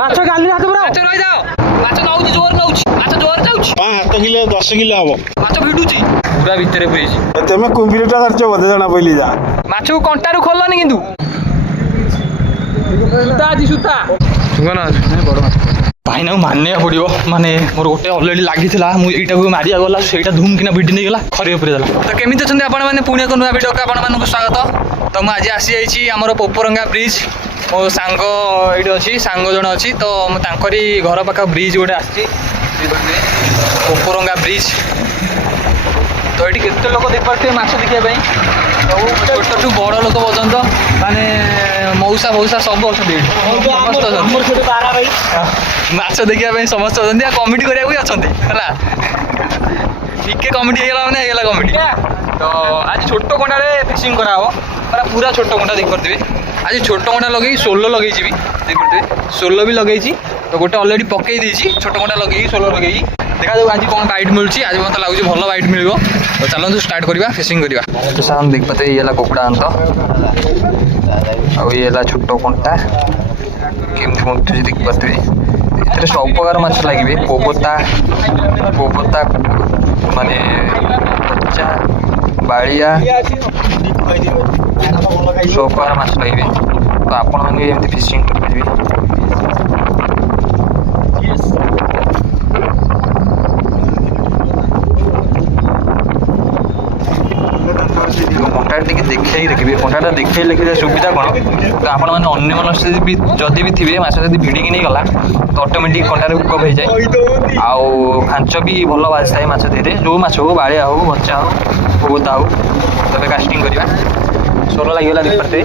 ମାଛ ଗାଲି ହାତ ପୁରା ମାଛ ରହିଯାଅ। ମାଛ ନଉଛି ଜୋର ନଉଛି। ମାଛ ଜୋର ଯାଉଛି। 7 କିଲୋ 10 କିଲୋ ହବ। ମାଛ ଭିଡୁଛି ପୁରା ଭିତରେ ପୁରେଇଛି। ତମେ କୁମ୍ଭୀରଟା ଧରିଛ ବୋଧେ ଜଣା ପଇଲି ଯା। ମାଛକୁ କଣ୍ଟାରୁ ଖୋଲନି କିନ୍ତୁ ସୂତା ଅଛି ସୂତା। ବଡ଼ ମାଛ ଭାଇନାକୁ ମାନିବାକୁ ପଡ଼ିବ। ମାନେ ମୋର ଗୋଟେ ଅଲରେଡ଼ି ଲାଗିଥିଲା, ମୁଁ ଏଇଟାକୁ ମାରିବାକୁ ଗଲା ସେଇଟା ଧୁମ୍ କିନା ଭିଡ଼ି ନେଇଗଲା, ଖରିବ ପୁରେଇ ଦେଲା। ତ କେମିତି ଅଛନ୍ତି ଆପଣମାନେ? ପୁଣି ଏକ ନୂଆ ଭିଡ଼ିଓକୁ ଆପଣମାନଙ୍କୁ ସ୍ୱାଗତ। ତ ମୁଁ ଆଜି ଆସିଯାଇଛି ଆମର ପୋପରଙ୍ଗା ବ୍ରିଜ୍। ମୋ ସାଙ୍ଗ ଏଇଠି ଅଛି, ସାଙ୍ଗ ଜଣେ ଅଛି, ତ ମୁଁ ତାଙ୍କରି ଘର ପାଖ ବ୍ରିଜ୍ ଗୋଟେ ଆସିଛି, ପୋପରଙ୍ଗା ବ୍ରିଜ୍। ତ ଏଠି କେତେ ଲୋକ ଦେଖିପାରୁଥିବେ ମାଛ ଦେଖିବା ପାଇଁ, ସବୁ ଛୋଟଠୁ ବଡ଼ ଲୋକ ପର୍ଯ୍ୟନ୍ତ, ମାନେ ମଉସା ଫଉସା ସବୁ ଅଛନ୍ତି ଏଠି, ସମସ୍ତେ ଅଛନ୍ତି ମାଛ ଦେଖିବା ପାଇଁ, ସମସ୍ତେ ଅଛନ୍ତି। ଆଉ କମିଟି କରିବାକୁ ବି ଅଛନ୍ତି ହେଲା, ଟିକେ କମିଟି ହେଇଗଲା ମାନେ ହେଇଗଲା କମିଟି। ତ ଆଜି ଛୋଟ କଣ୍ଟାରେ ଫିସିଂ କରାହେବ, ମାନେ ପୁରା ଛୋଟ କଣ୍ଟା ଦେଖିପାରୁଥିବେ। ଆଜି ଛୋଟ କଣ୍ଟା ଲଗେଇ ସୋଲ ଲଗେଇଛି ବି ଦେଖିପାରୁଥିବେ, ସୋଲ ବି ଲଗେଇଛି। ତ ଗୋଟେ ଅଲରେଡ଼ି ପକେଇ ଦେଇଛି, ଛୋଟ କଣ୍ଟା ଲଗେଇକି ସୋଲ ଲଗେଇକି। ଦେଖାଯାଉ ଆଜି କ'ଣ ବାଇଟ୍ ମିଳୁଛି। ଆଜି ମୋତେ ଲାଗୁଛି ଭଲ ବାଇଟ୍ ମିଳିବ। ତ ଚାଲନ୍ତୁ ଷ୍ଟାର୍ଟ କରିବା, ଫିସିଂ କରିବା। ତ ସାର୍ ଦେଖିପାରୁଥିବେ ଇଏ ହେଲା କୁକୁଡ଼ା ଦାନ୍ତ, ଆଉ ଇଏ ହେଲା ଛୋଟ କଣ୍ଟା, କେମିତି ବଞ୍ଚୁଛି ଦେଖିପାରୁଥିବେ। ଏଥିରେ ସବୁ ପ୍ରକାର ମାଛ ଲାଗିବେ, ପୋବତା ମାନେ କଚା ବାଳିଆ, ସବୁ ପ୍ରକାର ମାଛ ଲାଗିବେ। ତ ଆପଣମାନେ ବି ଏମିତି ଫିସିଂ କରିପାରିବେ। କଣ୍ଟାଟା ଟିକେ ଦେଖେଇ ଦେଖିବେ, କଣ୍ଟାଟା ଦେଖେଇ ଲେଖିଲେ ସୁବିଧା କ'ଣ, ତ ଆପଣମାନେ ଅନ୍ୟମନସ୍କ ଯଦି ବି ଥିବେ, ମାଛ ଯଦି ଭିଡ଼ିକି ନେଇଗଲା ତ ଅଟୋମେଟିକ୍ କଣ୍ଟାରେ ହୁକଅପ୍ ହେଇଯାଏ। ଆଉ ଖାଞ୍ଚ ବି ଭଲ ବାଜିଥାଏ ମାଛ ଦେହରେ, ଯେଉଁ ମାଛ ହଉ, ବାଳିଆ ହଉ, ବଚା ହଉ, ପୋବତା ହଉ। ତେବେ କାଷ୍ଟିଂ କରିବା। ସୋଲ ଲାଗିଗଲା ଦେଖିପାରୁଥିବେ,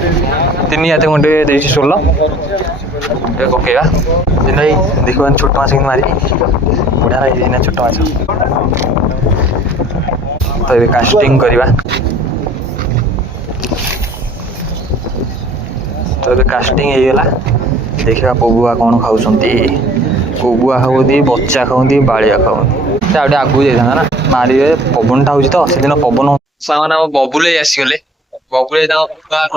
3 ହାତ ଖଣ୍ଡେ ଦେଇଛି ସୋଲ। ଏବେ ପକେଇବା। ଭାଇ ଦେଖିବାନି ଛୋଟ ମାଛ କିନ୍ତୁ ମାରି ବଢ଼ିଆ ଲାଗିଛି ନା ଛୋଟ ମାଛ। ତ ଏବେ କାଷ୍ଟିଂ କରିବା। ତ ଏବେ କାଷ୍ଟିଂ ହେଇଗଲା। ଦେଖିବା ପୋବୁଆ କ'ଣ ଖାଉଛନ୍ତି। ପୋବୁଆ ଖାଉନ୍ତି, ବଚା ଖାଉନ୍ତି, ବାଳିଆ ଖାଉନ୍ତି। ସେ ଆଉ ଟିକେ ଆଗକୁ ଯାଇଥାନ୍ତା ନା, ମାରିବେ। ପବନଟା ହେଉଛି ତ, ସେଦିନ ପବନ ସାଙ୍ଗମାନେ ଆମ ବବୁଲେଇ ଆସିଗଲେ। ବବୁଲେଇ ତାଙ୍କ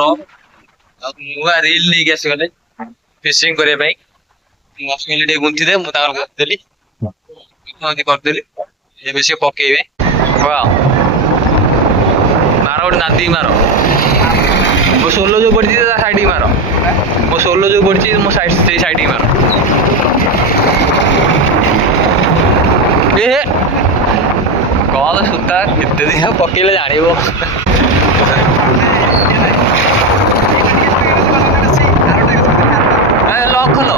ନୂଆ ରିଲ୍ ନେଇକି ଆସିଗଲେ ଫିସିଂ କରିବା ପାଇଁ। ମାଛ ଟିକେ ଗୁନ୍ଥିଦେ, ମୁଁ ତାଙ୍କର କରିଦେଲି କରିଦେଲି। ଏବେ ସିଏ ପକେଇବେ। ମାର ଗୋଟେ ନାଦି ମାର। ମୋ ସୋଲ ଯୋଉ ପଡ଼ିଛି ତା ସାଇଡ୍ ମାର। ମୋ ସୋଲ ଯୋଉ ପଡ଼ିଛି ମୋ ସେଇ ସାଇଡ୍ ମାର। ଏ କ'ଣ ସୂତା କେତେ ଦିନ ପକେଇଲେ ଜାଣିବ। ଲକ୍ ଖୋଲ।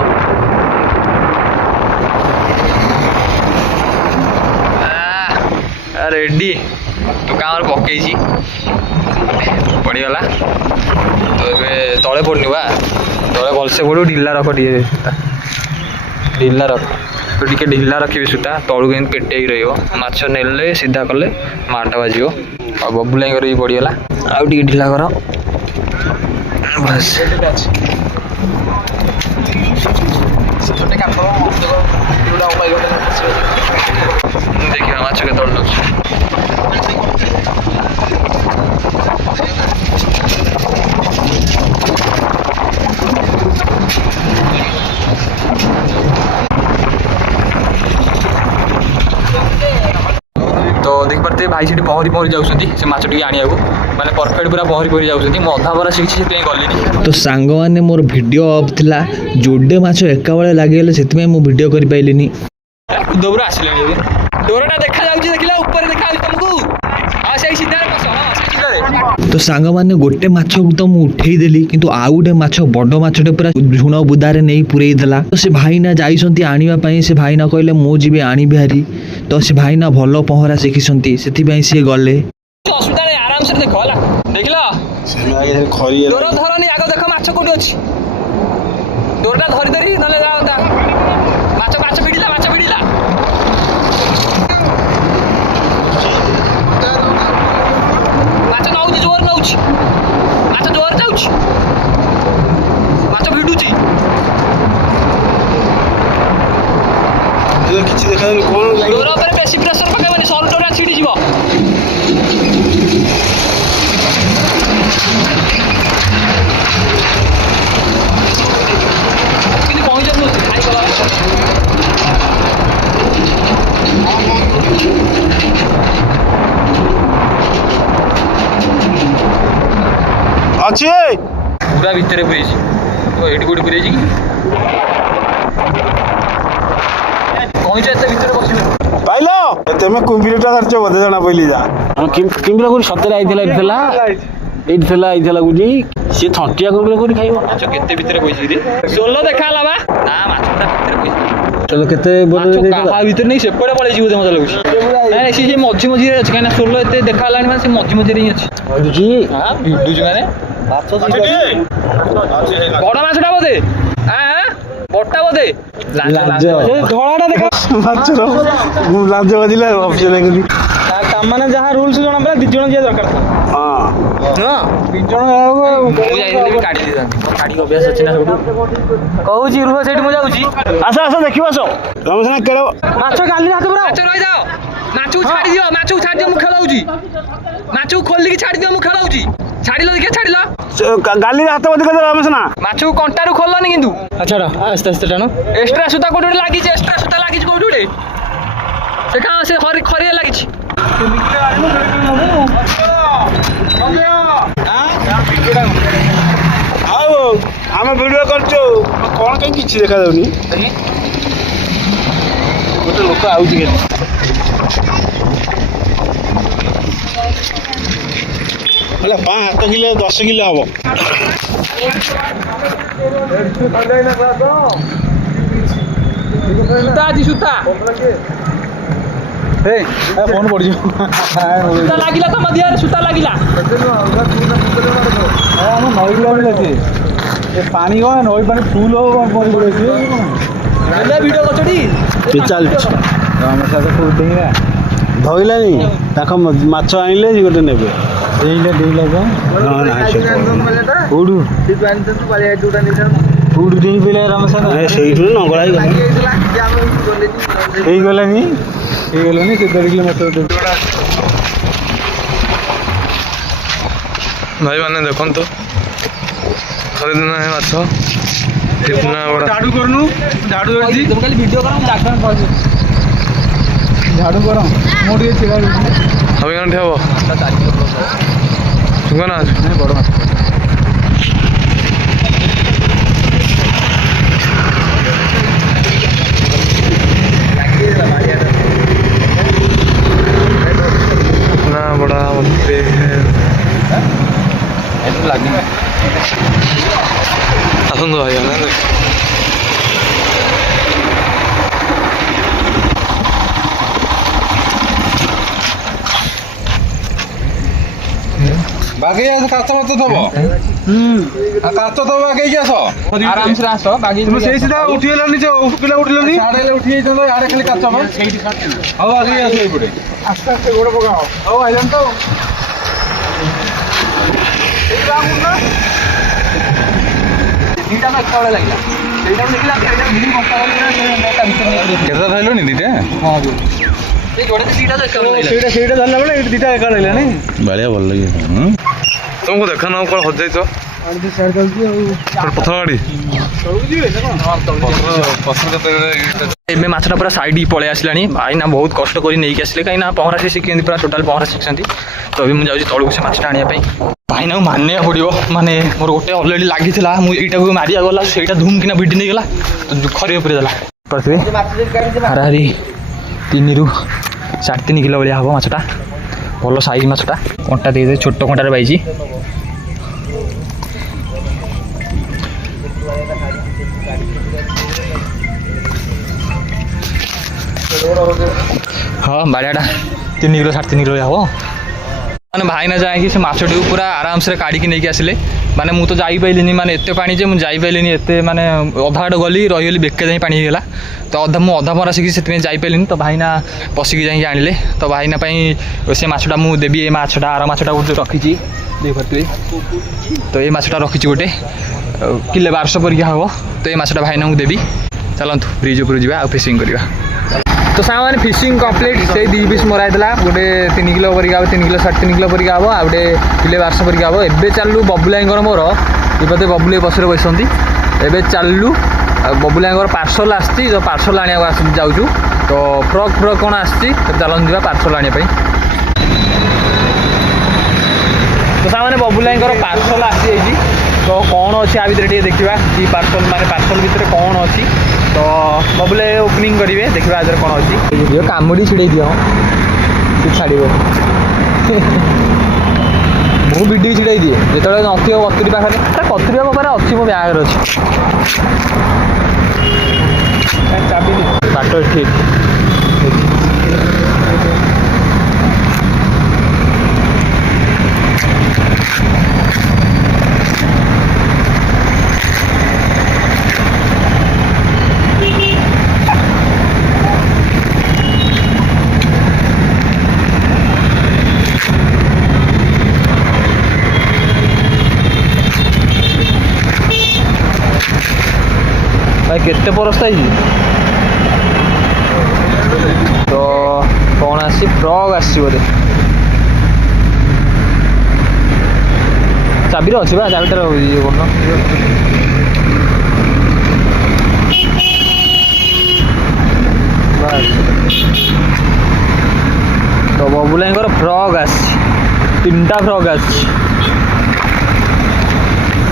ରେଡି। ତୁ କାମରେ ପକେଇଛି, ପଡ଼ିଗଲା। ତ ଏବେ ତଳେ ପଡ଼ିନି ବା, ତଳେ ଭଲସେ ପଡ଼ିବ। ଢିଲା ରଖ, ଟିକେ ଢିଲା ରଖ, ଟିକେ ଢିଲା ରଖିବି ସୂତା, ତଳକୁ ଏମିତି ପେଟେଇକି ରହିବ। ମାଛ ନେଲେ ସିଧା କଲେ ମାଡ଼ ବାଜିବ। ଆଉ ବବୁଲାଇଙ୍କର ବି ପଡ଼ିଗଲା, ଆଉ ଟିକେ ଢିଲା କର। ବାସ୍ ଦେଖିବା ମାଛ କେତେବେଳେ ଲାଗୁଛି। ତ ଦେଖିପାରୁଥିବେ ଭାଇ ସେଠି ପହଁରି ଯାଉଛନ୍ତି ସେ ମାଛ ଟିକେ ଆଣିବାକୁ, ମାନେ ପରଫେକ୍ଟ ପୁରା ପହଁରି ଯାଉଛନ୍ତି। ମୁଁ ଅଧା ବରା ଶିଖିଛି, ସେଥିପାଇଁ ଗଲିନି। ତ ସାଙ୍ଗମାନେ ମୋର ଭିଡ଼ିଓ ଅଫ୍ ଥିଲା, ଯୋଡ଼େ ମାଛ ଏକାବେଳେ ଲାଗିଗଲେ, ସେଥିପାଇଁ ମୁଁ ଭିଡ଼ିଓ କରିପାରିଲିନି। କୁଦପୁର ଆସିଲେଣି ଏବେ, ଡୋରଟା ଦେଖାଯାଉଛି, ଦେଖିଲା ଉପରେ ଦେଖାଯାଉଛି ତମକୁ। ହଁ ସେଇ ସିଧାରେ ବସ, ହଁ ସେଇ ସିଧାରେ। ତ ସାଙ୍ଗମାନେ ଗୋଟେ ମାଛକୁ ତ ମୁଁ ଉଠେଇଦେଲି, କିନ୍ତୁ ଆଉ ଗୋଟେ ମାଛ, ବଡ଼ ମାଛଟେ ପୁରା ଝୁଣ ବୁଦାରେ ନେଇ ପୁରେଇ ଦେଲା। ତ ସେ ଭାଇନା ଯାଇଛନ୍ତି ଆଣିବା ପାଇଁ। ସେ ଭାଇନା କହିଲେ ମୁଁ ଯିବି ଆଣିବି ହାରି। ତ ସେ ଭାଇନା ଭଲ ପହଁରା ଶିଖିଛନ୍ତି, ସେଥିପାଇଁ ସିଏ ଗଲେ। ଅସୁବିଧା ନାହିଁ, ଆରାମସେ ଦେଖ ହେଲା। ଦେଖିଲ ଡୋର ଧରନି, ଆଗ ଦେଖ ମାଛ କୋଉଠି ଅଛି। ଡୋରଟା ଧରି ନହେଲେ ମାଛ ଭିଡ଼ିଲା, ମାଛ ଭିଡ଼ିଲା। ମାଛ ନଉଛି, ଜୋର ନଉଛି, ମାଛ ଜୋର ଯାଉଛି, ମାଛ ଭିଡୁଛି। କିଛି ଦେଖାଯାଉନି କ'ଣ ଡୋର ଉପରେ ବେଶୀ ପ୍ରେସର ପକେଇବନି, ସରୁ ଡୋରା ଛିଡ଼ିଯିବ। କିନ୍ତୁ ପହଞ୍ଚ ଖାଇଗଲା। ପୁରା ଭିତରେ ପୁରେଇଛି। ତ ଏଇଠି କୋଉଠି ପୁରେଇଛି କି? କଇଁଛ ଏତେ ଭିତରେ ବସିଲେ ପାଇଲ ତେମେ କୁମ୍ଭୀରଟା ଧରିଛ ବୋଧେ ଜଣା ପଇଲି ଯା କିମ୍ବିର କୋଉଠି ସତରେ ଆଇଥିଲା ଏଇଠି ଥିଲା ଆଇଥିଲା କୋଉଠି ସିଏ ଥଣ୍ଟିଆ କୁମ୍ବିର କୋଉଠି ଖାଇବ ମାଛ କେତେ ଭିତରେ ପଇଛି ରେ? ସୋଲ ଦେଖା ହେଲା ବା ନା ମାଛ ପୁରା ଭିତରେ ପଇଛି। ଚଲ କେତେ କାହା ଭିତରେ ନେଇ ସେପଟେ ପଳେଇଛି ବୋଧେ ମତେ ଲାଗୁଛି। ନାଇଁ ସେ ମଝିରେ ଅଛି କାହିଁକିନା ସୋଲ ଏତେ ଦେଖା ହେଲାଣି ମାନେ ସେ ମଝିରେ ହିଁ ଅଛି। ଭିଡୁଛି ମାନେ ବଡ ମାଛଟା ବୋଧେ ବଡଟା ବୋଧେ ଧଳାଟା ଦେଖ ମାଛର ମୁଁ ଲାଜ ବାଜିଲା ଅଫିସ ଲାଗିଲି ତାମାନେ ଯାହା ରୁଲ୍ସ ଜଣା ପଡିଲା 2 ଜଣ ଯିବା ଦରକାର ହଁ ନୁହଁ 2 ଜଣ ମୁଁ ଯାଇଥିଲି ବି କାଢି ଦେଇଥାନ୍ତି କାଢିକି ଅଭ୍ୟାସ ଅଛି ନା ସବୁଠୁ କହୁଛି ରୁହ ସେଇଠି ମୁଁ ଯାଉଛି ଆସ ଦେଖିବ ଆସ ତମେ ସିନା କେଳ ମାଛ ଗାଲି ହାତ ପୁରା ମାଛ ରହିଯାଅ ମାଛକୁ ଛାଡ଼ିଦିଅ ମୁଁ ଖେଳଉଛି ମାଛକୁ ଖୋଲିକି ଛାଡ଼ିଦିଅ ମୁଁ ଖେଳଉଛି ଛାଡ଼ିଲ ଦେଖିଆ ଛାଡ଼ିଲ ଗାଲି ହାତ ବୋଧେ କରିଦେଲ ତମେ ସିନା ମାଛକୁ କଣ୍ଟାରୁ ଖୋଲନି କିନ୍ତୁ ଛାଡ଼ ଆସ୍ତେ ଆସ୍ତେ ଟାଣ ଏକ୍ସଟ୍ରା ସୂତା କୋଉଠି ଗୋଟେ ଲାଗିଛି କୋଉଠି ଗୋଟେ ସେ କାଁ ସେ ଖରିଆ ଲାଗିଛି ଆଉ ଆମେ ଭିଡିଓ କରୁଛୁ କଣ କାହିଁ କିଛି ଦେଖାଯାଉନି ଗୋଟେ ଲୋକ ଆଉଛି କେତେ ହେଲେ 5 କିଲୋ 10 କିଲୋ ହବ ସୂତା ଅଛି ସୂତା ଫୋନ ପଡ଼ିଯିବ ସୂତା ଲାଗିଲା ତମ ଦେହରେ ସୂତା ଲାଗିଲା ଆମ ନଈ ଲାଗିଲା ସେ ପାଣି କ'ଣ ନଈ ପାଣି ଫୁଲ ହବ କ'ଣ ପଡ଼ିଛି ହେଲେ ଭିଡ଼ିଓ କରୁଛଟି ଚାଲିଛି ଆମ ସାথେ ଡେଇଁଲା ଧଇଲାନି ତାଙ୍କ ମାଛ ଆଣିଲେ ଗୋଟେ ନେବେ ଡେଇଁଲା କ'ଣ କୋଉଠୁ କୋଉଠୁ ଡେଇଁ ପଇଲା ରାମ ସାଥେ ସେଇଠୁ ନଙ୍ଗଳା ହେଇଗଲାନି ସେ 1.5 କିଲୋ ମାଛ ଭାଇମାନେ ଦେଖନ୍ତୁ ଖରିଦିନ ହେ ମାଛ ଝାଡ଼ୁ କରୁନୁ ଝାଡ଼ୁ ଅଛି ଖାଲି ଭିଡ଼ିଓ କର ମୁଁ ଝାଡ଼ୁ କର ମୁଁ ଟିକେ ଛିଡ଼ା ହାବି ଗାଣ୍ଠି ହବ ଶୁଣ ବଡ଼ ମାଛ ना बड़ा मते आसନ୍ତୁ ଭାଇ ବାଗେଇ ଆସ କାଚ ମାଛ ଥବ କାଚ ଥବ ବାଗେଇକି ଆସ ଆରାମସେ ଆସ ବାଗେଇ ତୁମେ ସେଇ ସିଧା ଉଠିଗଲାନି ଯେ ପିଲା ଉଠିଲନି ସାଡ଼େ ଉଠି ଯାଇଥାନ୍ତ ଆଡ଼େ ଖାଲି କାଚ ହଉ ବାଗେଇ ଆସ ଏଇପଟେ ଆସ୍ତେ ଆସ୍ତେ ଗୋଡ଼ ପକାଅ ହଉ ଆଇଲାନି ତ ଦିଟା ତ ଏକାବେଳେ ଲାଗିଲା ସେଇଟା ଦେଖିଲା ସେଇଟା ଭିଡ଼ି କଣ୍ଟା କେତେଟା ଧରିଲନି ଦିଟା ହଁ ସେଇ ଗୋଟେ ଦିଟା ତ ଏକାବେଳେ ଲାଗିଲା ସେଇଟା ଧରିଲା ବେଳେ ଏଇଠି ଦିଟା ଏକା ଲାଗିଲାନି ବାଳିଆ ଭଲ ଲାଗେ ତମକୁ ଦେଖା ନା କୁଆଡ଼େ ହଜିଯାଇଛ ପଥର ଗାଡ଼ି ଏବେ ମାଛଟା ପୁରା ସାଇଡ୍ ପଳେଇ ଆସିଲାଣି ଭାଇ ନା ବହୁତ କଷ୍ଟ କରି ନେଇକି ଆସିଲେ କାହିଁକି ନା ପହଁରା ସେ ଶିଖିଛନ୍ତି ପୁରା ଟୋଟାଲ୍ ପହଁରା ଶିଖିଛନ୍ତି ତ ଏବେ ମୁଁ ଯାଉଛି ତଳକୁ ସେ ମାଛଟା ଆଣିବା ପାଇଁ ଭାଇନାକୁ ମାନିବାକୁ ପଡ଼ିବ ମାନେ ମୋର ଗୋଟେ ଅଲରେଡ଼ି ଲାଗିଥିଲା ମୁଁ ଏଇଟାକୁ ମାରିବାକୁ ଗଲା ସେଇଟା ଧୁମକିନା ଭିଡ଼ି ନେଇଗଲା ତ ଖରି ଉପରେ ଦେଲା ହାରାହାରି 3ରୁ 3.5 କିଲୋ ଭଳିଆ ହେବ ମାଛଟା ଭଲ ସାଇଜ୍ ମାଛଟା କଣ୍ଟା ଦେଇଦେ ଛୋଟ କଣ୍ଟାରେ ପାଇଛି ହଁ ବାଡ଼ିଆଟା 3 କିଲୋ 3.5 କିଲୋ ହେବ ମାନେ ଭାଇନା ଯାଇକି ସେ ମାଛଟିକୁ ପୁରା ଆରାମସରେ କାଢ଼ିକି ନେଇକି ଆସିଲେ ମାନେ ମୁଁ ତ ଯାଇପାରିଲିନି ମାନେ ଏତେ ପାଣି ଯେ ମୁଁ ଯାଇପାରିଲିନି ଏତେ ମାନେ ଅଧା ବାଟ ଗଲି ରହିଗଲି ବେକେ ଯାଇ ପାଣି ହେଇଗଲା ତ ମୁଁ ଅଧା ମରା ଶିଖି ସେଥିପାଇଁ ଯାଇପାରିଲିନି ତ ଭାଇନା ପଶିକି ଯାଇକି ଆଣିଲେ ତ ଭାଇନା ପାଇଁ ସେ ମାଛଟା ମୁଁ ଦେବି ଏ ମାଛଟା ଆର ମାଛଟା ଗୋଟେ ରଖିଛି ଦେଇପାରୁଥିବେ ତ ଏ ମାଛଟା ରଖିଛି ଗୋଟେ କିଲୋ 1200 ପରିକା ହେବ ତ ଏ ମାଛଟା ଭାଇନାଙ୍କୁ ଦେବି ଚାଲନ୍ତୁ ବ୍ରିଜ୍ ଉପରୁ ଯିବା ଆଉ ଫିସିଂ କରିବା तो सामान फिशिंग कम्प्लीट से 2 पीस मरा गोटे 3 किलो परिका 3 किलो 3.5 किलो परिका हम आ गए किलो 1200 परिका हम एवं चलू बबुलाई मोर ये बोधे बबुलाई बस बसती एवं चलू बबुलाई पार्सल आसी तो पार्सल आने जाऊँ तो फ्रक कौन आसी चलन जा पार्सल आने तो सामान बबुलाई पार्सल आसी तो तो कौन अच्छी आ भितर टे देखा कि पार्सल माने पार्सल भितर कौन अच्छी तो बबुल ओपनिंग करेंगे देखा आज कौन अच्छी कामुड़ी छिड़े दियो छाड़ मु भिडियो छिड़ाई दिए जो नथिव कतुरी पाखे कतुरी पाखे अच्छी मो ब्याग अच्छी चाबी बाट ठीक भाई केते परस्ता तो कौन आसी फ्रग आसी बोले चाबी अच्छी बा चाबीटा ये कौन तो बबुला फ्रग आसी 3टा फ्रग आसी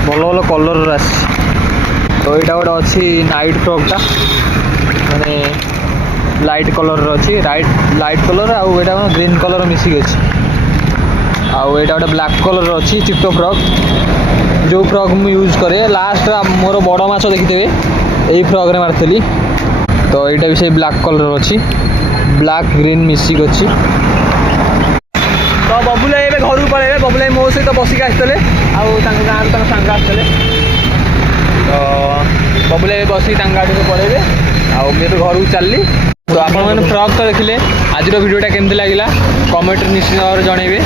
भल भल कलर आसी तो यहाँ गोटे अच्छी नाइट फ्रकटा माने लाइट कलर अच्छी लाइट कलर आउ एटा ग्रीन कलर मिसिक अच्छी आउ एटा गोटे ब्लैक कलर अच्छी चिट्टो फ्रक जो फ्रक मु यूज करे लास्ट मोर बड़ माछ देखिथे यही फ्रक रे मारथली तो यहाँ भी से ब्लैक कलर अच्छी ब्लैक ग्रीन मिसिक अच्छी तो बबुला ए घर पलैबे बबुला मो सहित बसिक आसते आउ गाँव सांग आसते तो बबुला बस गाड़ी से पलैबे आउ मुझे घर को चलली तो आपण मैंने फ्रक तो देखिले आज वीडियोटा केमती लगिला कमेंट निश्चित भाव में जनइबे।